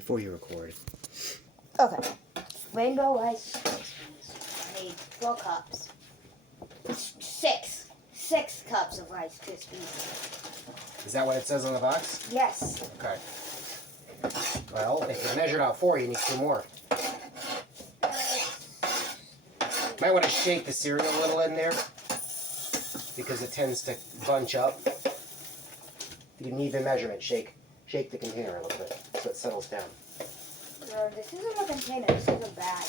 before you record. Okay. Rainbow Rice Krispies. I need 4 cups. 6. 6 cups of Rice Krispies. Is that what it says on the box? Yes. Okay. Well, if you measured out 4, you need 2 more. Might want to shake the cereal a little in there because it tends to bunch up. You need an even measurement. Shake the container a little bit so it settles down. No, this isn't a container. This is a bag.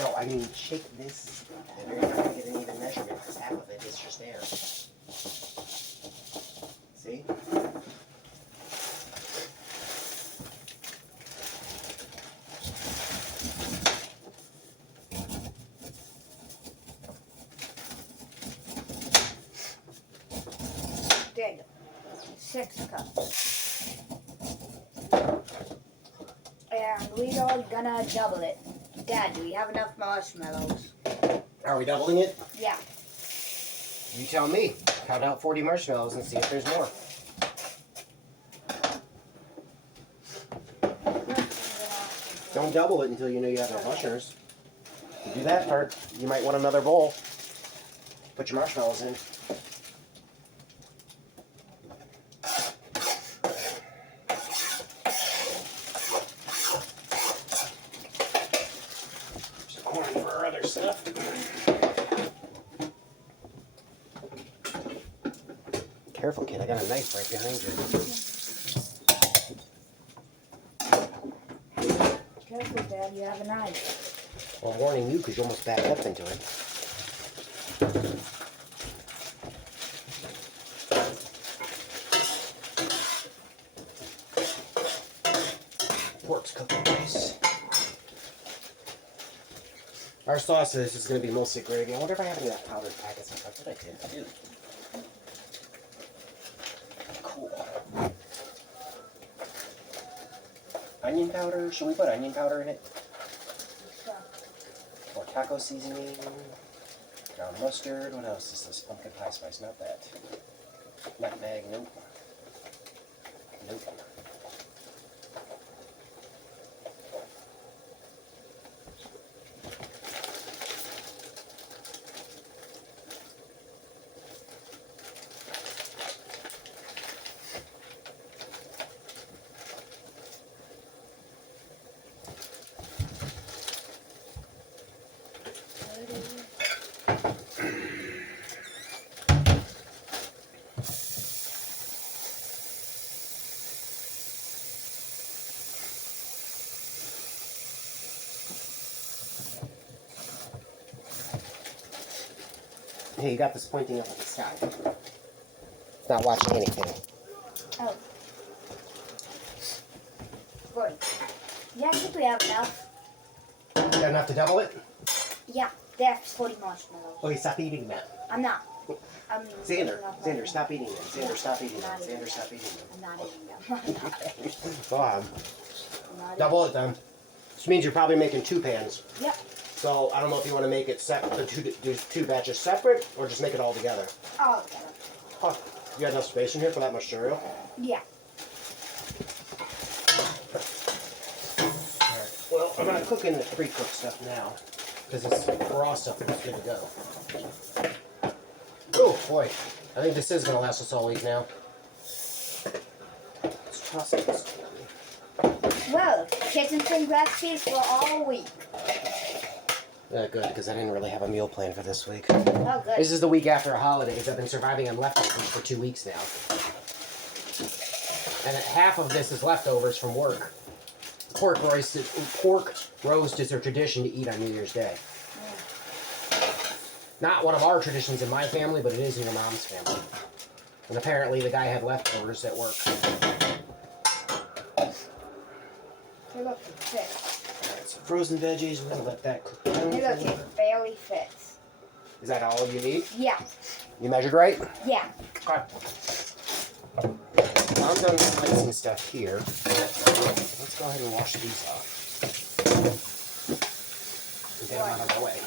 No, I mean shake this, and you're not going to get an even measurement because half of it is just there. See? There you go. 6 cups. And we are gonna double it. Dad, do we have enough marshmallows? Are we doubling it? Yeah. You tell me. Count out 40 marshmallows and see if there's more. Don't double it until you know you have enough marshmallows. You do that part, you might want another bowl. Put your marshmallows in. There's corn for our other stuff. Careful, kid. I got a knife right behind you. Careful, Dad. You have a knife. Well, I'm warning you because you almost backed up into it. Pork's cooking nice. Our sauce is going to be mostly gravy. I wonder if I have any of that powdered packets. I thought I did. I do. Cool. Onion powder. Should we put onion powder in it? Or taco seasoning. Ground mustard. What else is this? Pumpkin pie spice. Not that. Nutmeg. Nope. Nope. Hey, you got this pointing up at the sky. It's not watching anything. Oh. Good. Yeah, I think we have enough. You got enough to double it? Yeah, there's 40 marshmallows. Okay, stop eating that. I'm not. I'm Xander, stop eating them. Xander, stop eating them. Xander, stop eating them. I'm not eating them. Go on. I'm not Double it then. Which means you're probably making 2 pans. Yep. So I don't know if you want to make it do 2 batches separate or just make it all together. All together. Huh. You got enough space in here for that much cereal? Yeah. Alright. Well, I'm going to cook in the pre-cooked stuff now. Because it's raw stuff that's good to go. Oh boy. I think this is going to last us all week now. Let's toss this. Well, kitchen sink recipes for all week. Good, because I didn't really have a meal plan for this week. Oh, good. This is the week after holidays. I've been surviving on leftovers for 2 weeks now. And half of this is leftovers from work. Pork roast is a tradition to eat on New Year's Day. Not one of our traditions in my family, but it is in your mom's family. And apparently the guy had leftovers at work. Hey, look, it fits. Alright, so frozen veggies, we're going to let that cook down. Hey, look, it barely fits. Is that all you need? Yeah. You measured right? Yeah. Okay. Well, I'm done slicing stuff here. Let's go ahead and wash these off. And get them out of the way.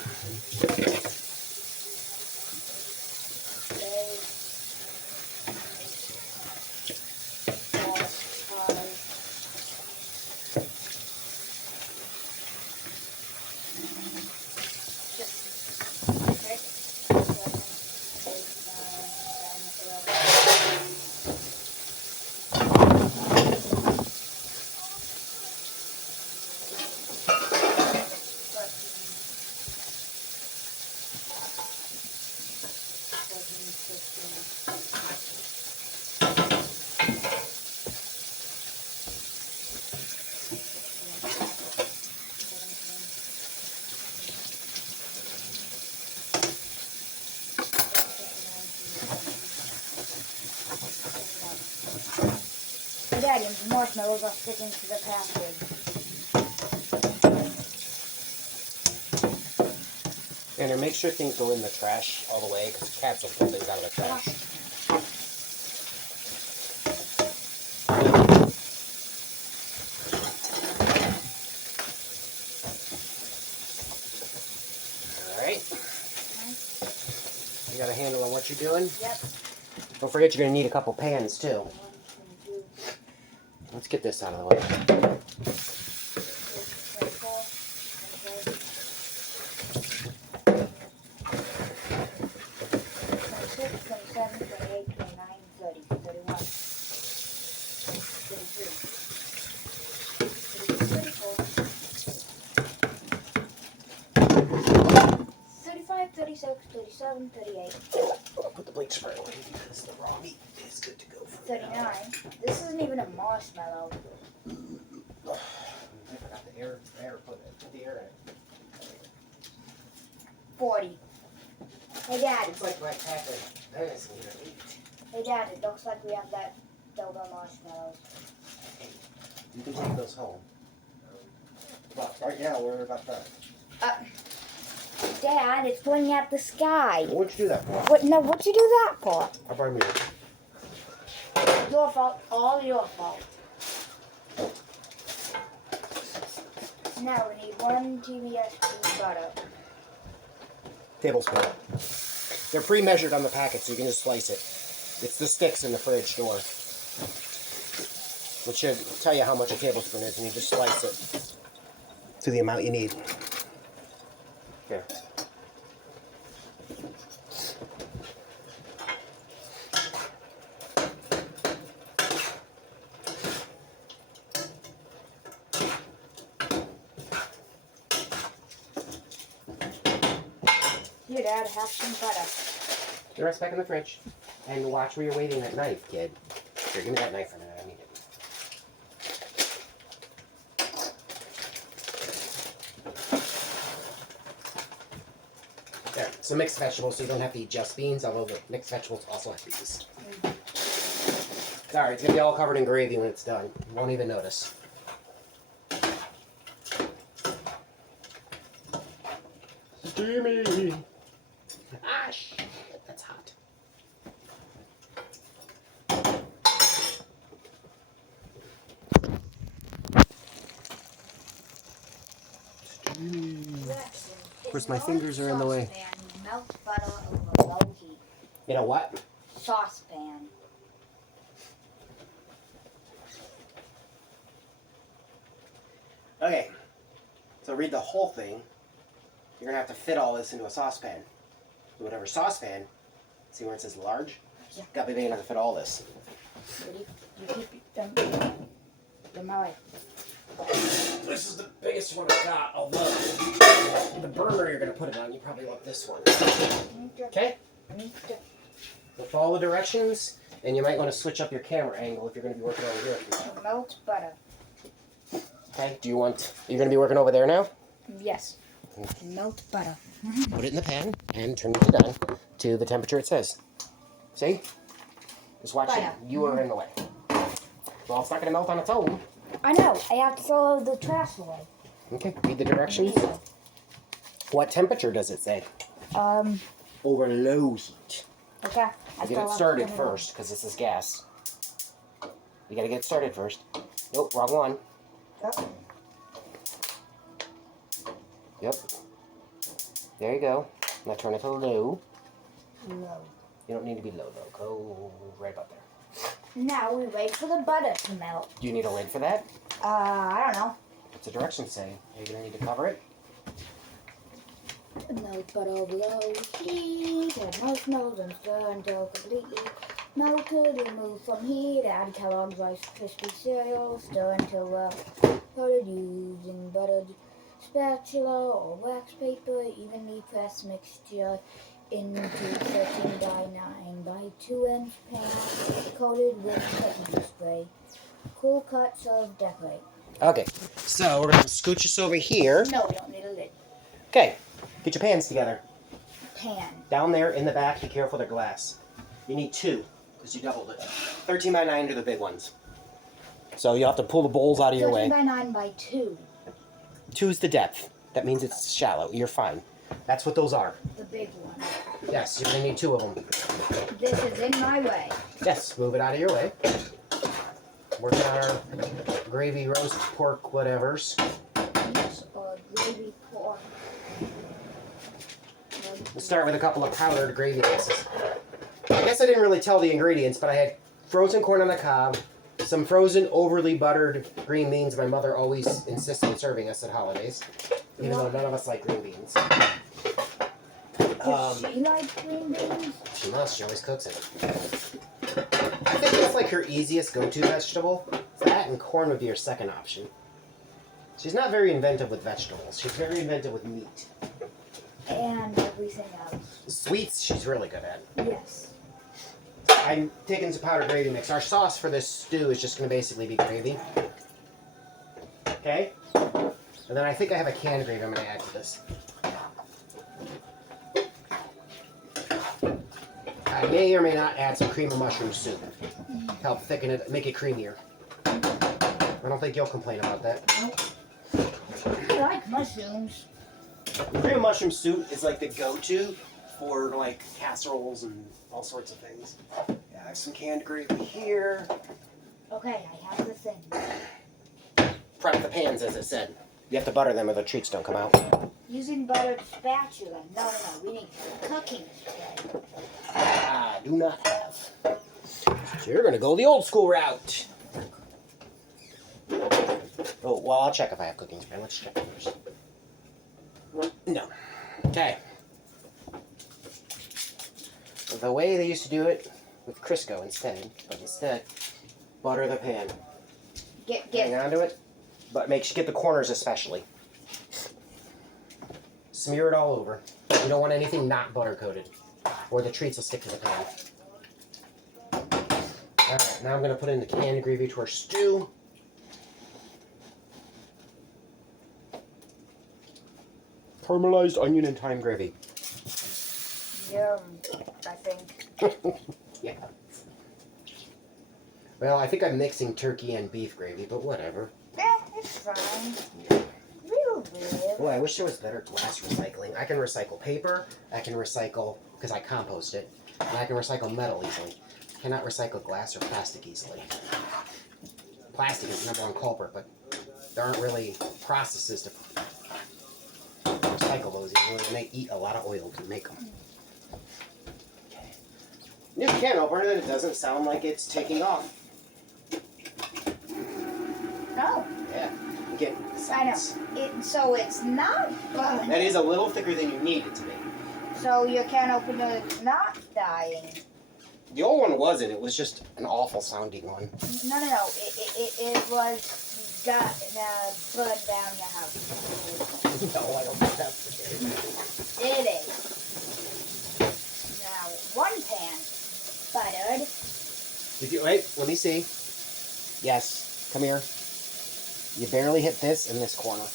marshmallows are sticking to the package. And then make sure things go in the trash all the way, because cats will pull things out of the trash. Alright. You got a handle on what you're doing? Yep. Don't forget you're going to need a couple pans too. Let's get this out of the way. 36, 37, 38. I'll put the bleach spray away because the raw meat is good to go for 39. This isn't even a marshmallow. I forgot the air put the air in it. 40. Hey Dad. It's like my pack of venison here. Hey Dad, it looks like we have that double marshmallows. You can take those home. But right now we're about done. Dad, it's pointing at the sky. What'd you do that for? What? No, what'd you do that for? I'll buy me. Your fault. All your fault. Now we need 1 TBS butter. Tablespoon. They're pre-measured on the packet, so you can just slice it. It's the sticks in the fridge door, which should tell you how much a tablespoon is, and you just slice it to the amount you need. Here. Here, Dad, have some butter. The rest back in the fridge. And watch where you're waving that knife, kid. Here, give me that knife for a minute. I need it. There. Some mixed vegetables, so you don't have to eat just beans, although the mixed vegetables also have beans. Sorry, it's going to be all covered in gravy when it's done. You won't even notice. Steamy! Ah, shit. That's hot. Of course, my fingers are in the way. Melt butter over low heat. You know what? Saucepan. Okay. So read the whole thing. You're going to have to fit all this into a saucepan. Whatever saucepan, see where it says large? Yeah. Got to be big enough to fit all this. Ready? You keep them in my way. This is the biggest one I got, although the burner you're going to put it on, you probably want this one. Okay? So follow the directions, and you might want to switch up your camera angle if you're going to be working over here. Melt butter. Okay, you're going to be working over there now? Yes. Melt butter. Put it in the pan and turn it down to the temperature it says. See? Just watch it. You are in the way. Well, it's not going to melt on its own. I know. I have to throw the trash away. Okay, read the directions. What temperature does it say? Over low heat. Okay. Get it started first, because this is gas. You gotta get it started first. Nope, wrong one. Yep. Yep. There you go. Now turn it to low. Low. You don't need to be low, though. Go right about there. Now we wait for the butter to melt. Do you need a lid for that? I don't know. What's the directions say? Are you gonna need to cover it? Melt butter over low heat. Add marshmallows and stir until completely melted. Remove from heat. Add Kellogg's Rice Krispie cereal. Stir until well coated using buttered spatula or wax paper. Evenly press mixture into 13 by 9 by 2 inch pan coated with cooking spray. Cool cut, serve, decorate. Okay, so we're gonna scooch this over here. No, we don't need a lid. Okay, get your pans together. Pan. Down there in the back, be careful they're glass. You need 2, because you doubled it. 13 by 9 are the big ones. So you'll have to pull the bowls out of your way. 13 by 9 by 2. 2 is the depth. That means it's shallow. You're fine. That's what those are. The big one. Yes, you're going to need 2 of them. This is in my way. Yes, move it out of your way. Working on our gravy, roast, pork, whatevers. Gravy pork. We'll start with a couple of powdered gravy mixes. I guess I didn't really tell the ingredients, but I had frozen corn on the cob, some frozen overly buttered green beans my mother always insists on serving us at holidays, even though none of us like green beans. Does she like green beans? She must. She always cooks it. I think it's like her easiest go-to vegetable. That and corn would be her second option. She's not very inventive with vegetables. She's very inventive with meat. And everything else. Sweets, she's really good at. Yes. I'm taking some powdered gravy mix. Our sauce for this stew is just going to basically be gravy. Okay? And then I think I have a canned gravy I'm going to add to this. I may or may not add some cream of mushroom soup to help thicken it, make it creamier. I don't think you'll complain about that. I like mushrooms. Cream of mushroom soup is like the go-to for like casseroles and all sorts of things. Yeah, I have some canned gravy here. Okay, I have the thing. Prep the pans, as it said. You have to butter them or the treats don't come out. Using buttered spatula. No, we need cooking spray. I do not have. So you're gonna go the old school route. Oh, well, I'll check if I have cooking spray. Let's check first. No. Okay. The way they used to do it with Crisco instead, but instead, butter the pan. Hang on to it, but get the corners especially. Smear it all over. You don't want anything not butter coated, or the treats will stick to the pan. Alright, now I'm going to put in the canned gravy to our stew. Caramelized onion and thyme gravy. Yum, I think. Yeah. Well, I think I'm mixing turkey and beef gravy, but whatever. It's fine. Real good. Boy, I wish there was better glass recycling. I can recycle paper, I can recycle, because I compost it, and I can recycle metal easily. I cannot recycle glass or plastic easily. Plastic is the number one culprit, but there aren't really processes to recycle those easily, and they eat a lot of oil to make them. Okay. New can opener, and it doesn't sound like it's taking off. Oh. Yeah. Again, I know. So it's not burning. that is a little thicker than you need it to be. So your can opener is not dying. The old one wasn't. It was just an awful sounding one. No. It was burned down your house. No, I don't think that's the case. It is. Now, one pan buttered. Did you wait? Let me see. Yes. Come here. You barely hit this in this corner,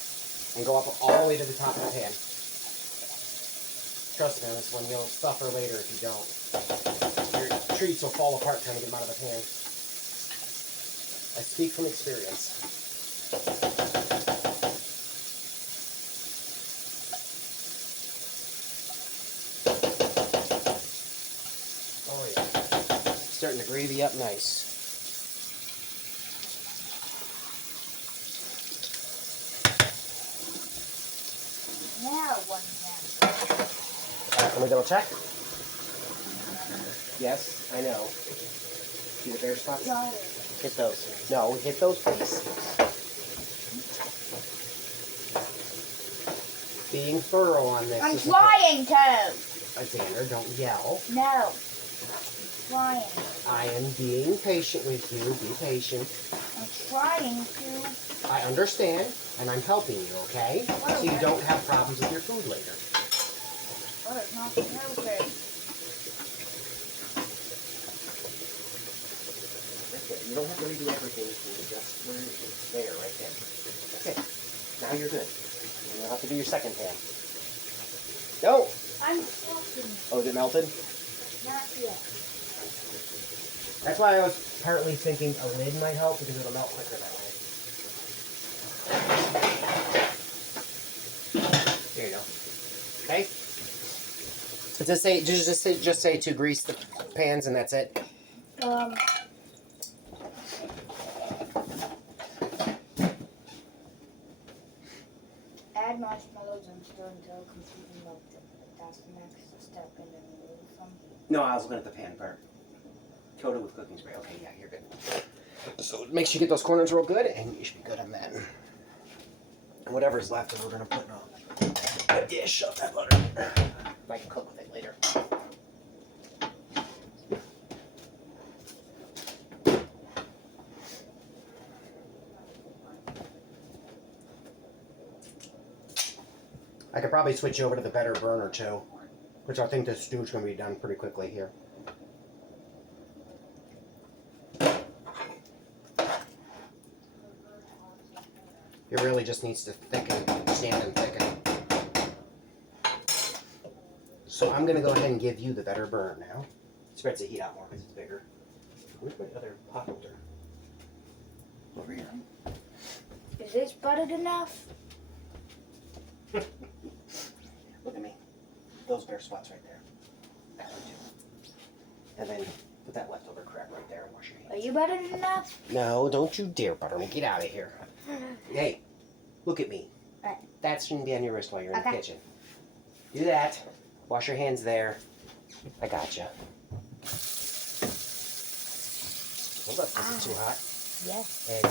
and go up all the way to the top of the pan. Trust me on this one. You'll suffer later if you don't. Your treats will fall apart trying to get them out of the pan. I speak from experience. Oh yeah. Starting to gravy up nice. Now one pan. Alright, let me double check. Yes, I know. See the bare spots? Got it. Hit those. No, hit those, please. Being thorough on this. I'm isn't trying to. Xander, don't yell. No. Trying. I am being patient with you. Be patient. I'm trying to. I understand, and I'm helping you, okay? So you don't have problems with your food later. But it's not perfect. That's it. You don't have to redo everything. Just where it's there, right there. That's it. Now you're good. You don't have to do your second pan. No! I'm stuffing. Oh, is it melted? Not yet. That's why I was partly thinking a lid might help because it'll melt quicker that way. There you go. Okay. Just say to grease the pans and that's it. Add marshmallows and stir until completely melted. That's the next step in the remove from heat. No, I was looking at the pan part. Coat it with cooking spray. Okay, yeah, you're good. So make sure you get those corners real good, and you should be good on that. And whatever's left, we're gonna put in a dish of that butter. I can cook with it later. I could probably switch over to the better burner too, which I think this stew's gonna be done pretty quickly here. It really just needs to thicken, stand and thicken. So I'm gonna go ahead and give you the better burn now. Spreads the heat out more because it's bigger. Where's my other pot holder? Over here. Is this buttered enough? Look at me. Those bare spots right there. That one too. And then put that leftover crap right there and wash your hands. Are you buttered enough? No, don't you dare butter me. Get out of here. Hey, look at me. Right. That shouldn't be on your wrist while you're in the Okay. kitchen. Do that. Wash your hands there. I gotcha. Hold up, is it too hot? Yes. And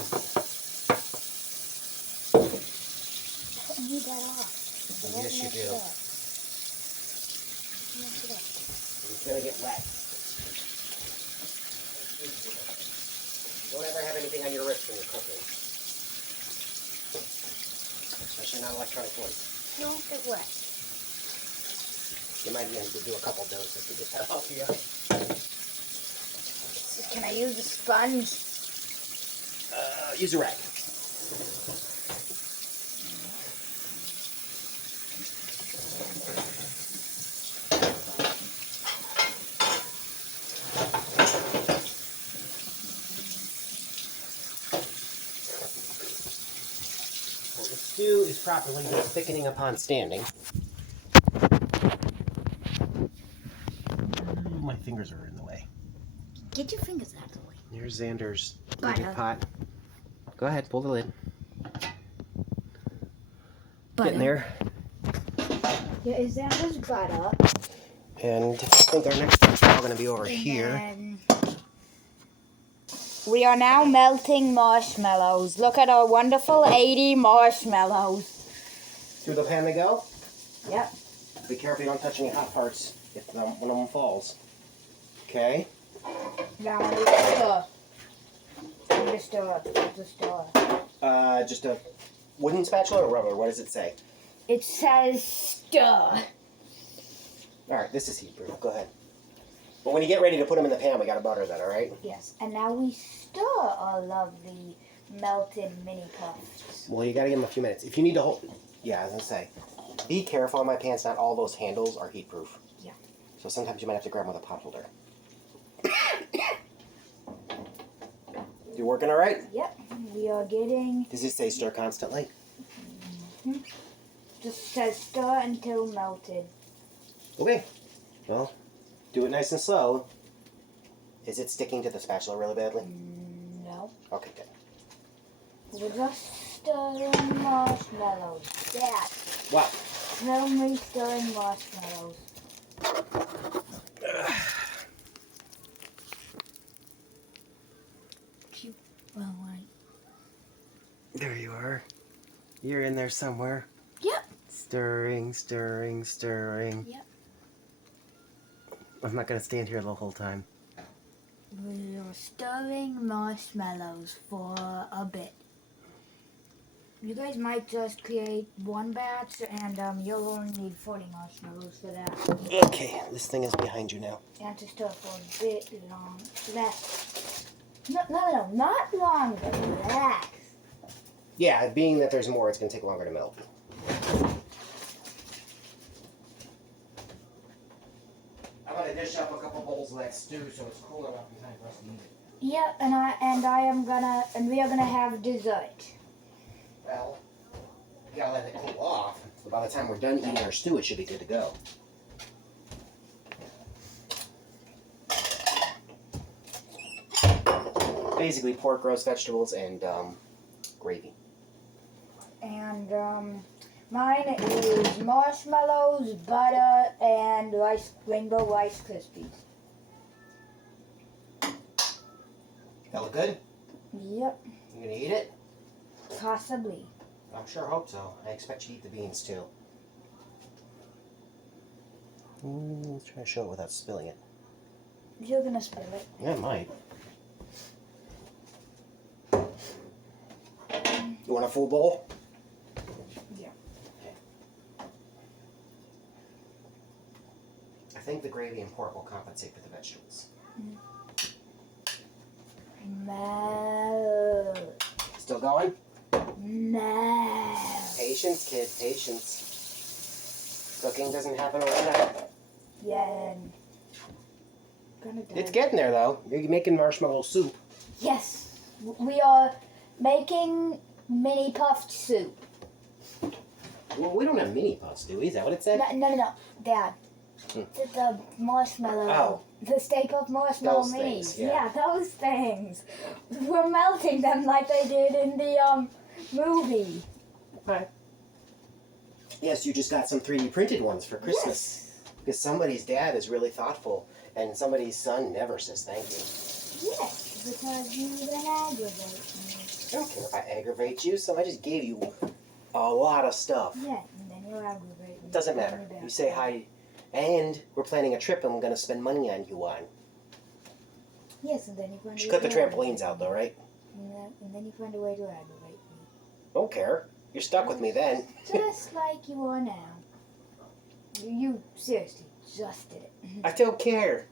I don't need that off. yes, you do. It's gonna get wet. Don't ever have anything on your wrist when you're cooking. Especially not electronic toys. Don't get wet. You might need to do a couple doses to get that off you. Can I use the sponge? Use a rag. Well, the stew is properly thickening upon standing. My fingers are in the way. Get your fingers out of the way. Here's Xander's Butter. magic pot. Go ahead, pull the lid. Butter. Getting there. Yeah, is that his butter? And I think our next step's all going to be over here. Then we are now melting marshmallows. Look at our wonderful 80 marshmallows. Through the pan they go. Yep. Be careful you don't touch any hot parts if one of them falls. Okay. Now we stir. Just stir. Just a wooden spatula or rubber? What does it say? It says stir. Alright, this is heat proof. Go ahead. But when you get ready to put them in the pan, we got to butter that, alright? Yes, and now we stir our lovely melted mini puffs. Well, you got to give them a few minutes. If you need to hold... Yeah, I was going to say. Be careful on my pans. Not all those handles are heat proof. Yeah. So sometimes you might have to grab them with a pot holder. You working alright? Yep, we are getting... Does it say stir constantly? Just says stir until melted. Okay. Well, do it nice and slow. Is it sticking to the spatula really badly? No. Okay, good. We're just stirring marshmallows. Dad, Wow. film me stirring marshmallows. Well, right. There you are. You're in there somewhere. Yep. Stirring, stirring, stirring. Yep. I'm not going to stand here the whole time. We are stirring marshmallows for a bit. You guys might just create one batch, and you'll only need 40 marshmallows for that. Okay, this thing is behind you now. And to stir for a bit long, less. No, not longer. Less. Yeah, being that there's more, it's going to take longer to melt. I'm going to dish up a couple bowls of that stew so it's cool enough in time for us to eat it. Yep, and we are gonna have dessert. Well, you gotta let it cool off. So by the time we're done eating our stew, it should be good to go. Basically, pork, roast vegetables, and gravy. And mine is marshmallows, butter, and rainbow Rice Krispies. That look good? Yep, You gonna eat it? possibly. I'm sure hope so. I expect you to eat the beans too. Let's try to show it without spilling it. You're gonna spill it. Yeah, it might. You want a full bowl? Yeah. Okay. I think the gravy and pork will compensate for the vegetables. No. Still going? No. Patience, kid, patience. Cooking doesn't happen overnight. Yeah. Gonna die. It's getting there though. You're making marshmallow soup. Yes, we are making mini puffed soup. Well, we don't have mini puffs, do we? Is that what it said? No, Dad. Hmm. The marshmallow. Oh. The Stay Puft Marshmallow Those Minis. things, yeah. Those things. We're melting them like they did in the movie. Okay. Yes, you just got some 3D printed ones for Christmas. Because somebody's dad is really thoughtful, and somebody's son never says thank you. Yes, because you then aggravate me. I don't care if I aggravate you, so I just gave you a lot of stuff. Yeah, and then you aggravate me. It doesn't matter. You say hi, and we're planning a trip and we're going to spend money on you on. Yes, and then you find You should cut the trampolines out though, right? And then you find a way to aggravate me. Don't care. You're stuck with me then. Just like you are now. You seriously just did it. I don't care.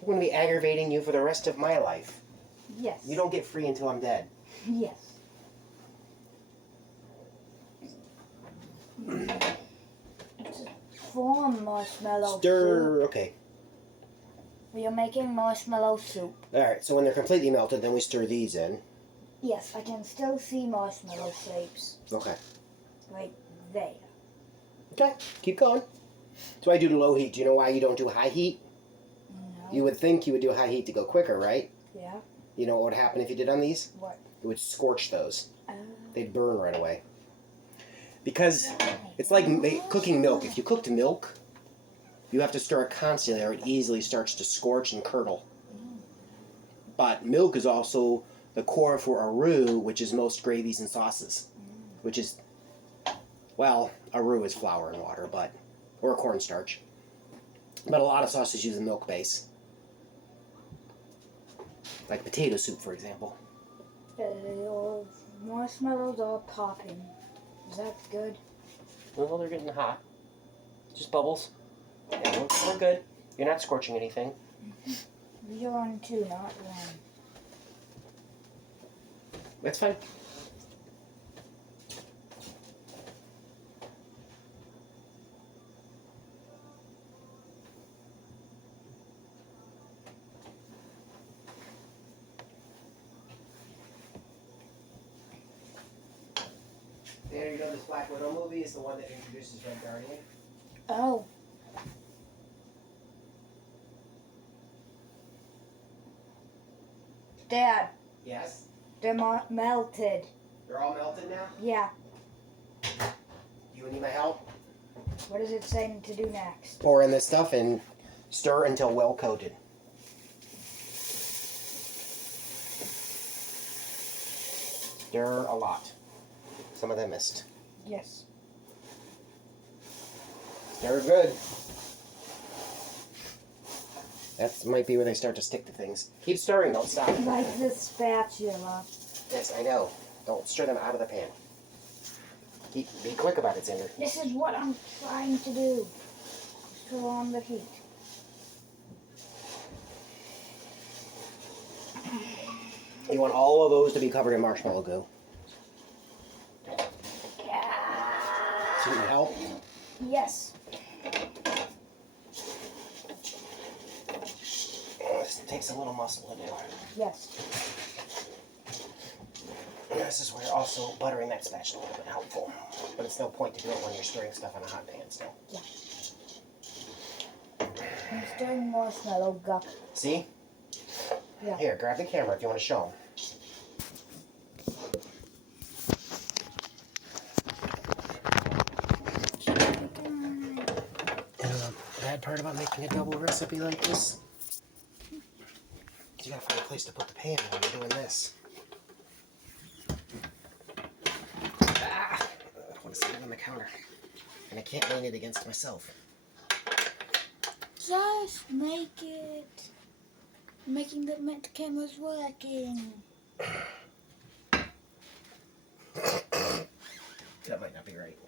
I'm going to be aggravating you for the rest of my life. Yes. You don't get free until I'm dead. Yes. It's a form marshmallow Stir. soup. Okay. We are making marshmallow soup. Alright, so when they're completely melted, then we stir these in. Yes, I can still see marshmallow shapes Okay. right there. Okay, keep going. So I do the low heat. Do you know why you don't do high heat? No. You would think you would do high heat to go quicker, right? Yeah. You know what would happen if you did on these? What? It would scorch those. Oh. They'd burn right away. Because it's like cooking milk. If you cooked milk, you have to stir it constantly or it easily starts to scorch and curdle. But milk is also the core for a roux, which is most gravies and sauces. Which is, well, a roux is flour and water, but, or cornstarch. But a lot of sauces use a milk base. Like potato soup, for example. Your marshmallows are popping. Is that good? Well, they're getting hot. Just bubbles. Yeah, we're good. You're not scorching anything. You're on two, not one. That's fine. There you go, this Black Widow movie is the one that introduces Red Guardian. Oh. Dad, Yes? they're melted. They're all melted now? Yeah. You need my help? What is it saying to do next? Pour in this stuff and stir until well coated. Stir a lot. Some of them missed. Yes. Stir good. That might be where they start to stick to things. Keep stirring, don't stop. Like the spatula. Yes, I know. Don't stir them out of the pan. Be quick about it, Xander. This is what I'm trying to do. Turn on the heat. You want all of those to be covered in marshmallow goo. So you need help? Yes. takes a little muscle to do. Yes. And this is where also buttering that spatula would have been helpful. But it's no point to do it when you're stirring stuff in a hot pan still. Yeah. I'm stirring marshmallow guck. See? Yeah. Here, grab the camera if you want to show them. And the bad part about making a double recipe like this is you gotta find a place to put the pan when you're doing this. I want to sit it on the counter. And I can't lean it against myself. Just make it. Making the camera's working. That might not be right.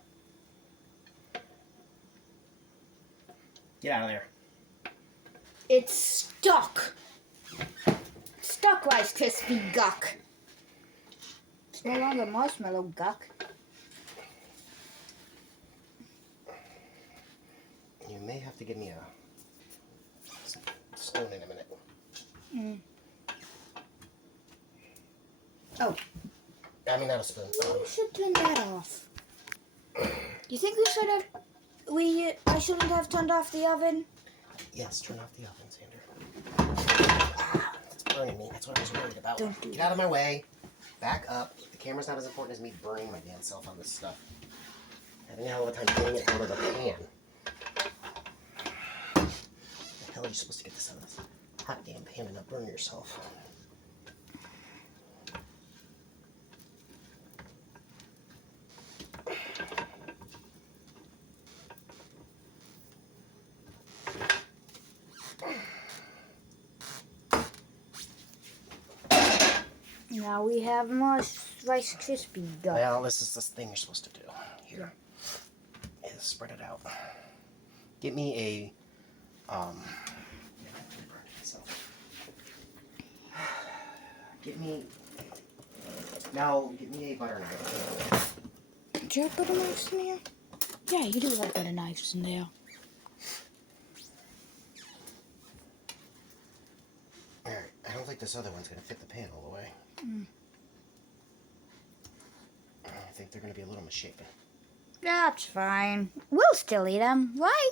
Get out of there. It's stuck. Stuck Rice Krispie guck. It's no longer marshmallow guck. You may have to give me a spoon in a minute. Oh. I mean, not a spoon. We should turn that off. You think we should have... I shouldn't have turned off the oven? Yes, turn off the oven, Xander. It's burning me. That's what I was worried about. Don't do Get out of my way. Back up. The camera's not as important as me burning my damn self on this stuff. Having a hell of a time getting it out of the pan. The hell are you supposed to get this out of this hot damn pan and not burn yourself? Now we have more Rice Krispie guck. Well, this is the thing you're supposed to do. Here. Is spread it out. Get me a get me a butter knife. Do you have butter knives in there? Yeah, you do have butter knives in there. Alright, I don't think this other one's gonna fit the pan all the way. I think they're gonna be a little misshapen. That's fine. We'll still eat them, right?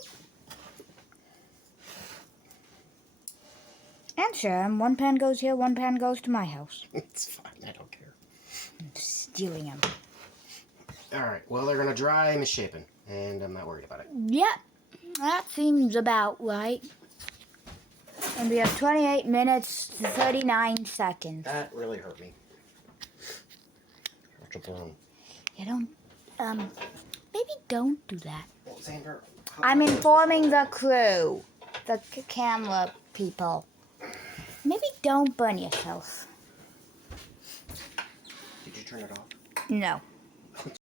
And sure, one pan goes here, one pan goes to my house. It's fine, I don't care. I'm stealing them. Alright, well they're gonna dry misshapen, and I'm not worried about it. Yep, that seems about right. And we have 28 minutes, 39 seconds. That really hurt me. Such a burn. You don't, maybe don't do that. Well, Xander, I'm informing the crew, the camera people. Maybe don't burn yourself. Did you turn it off? No.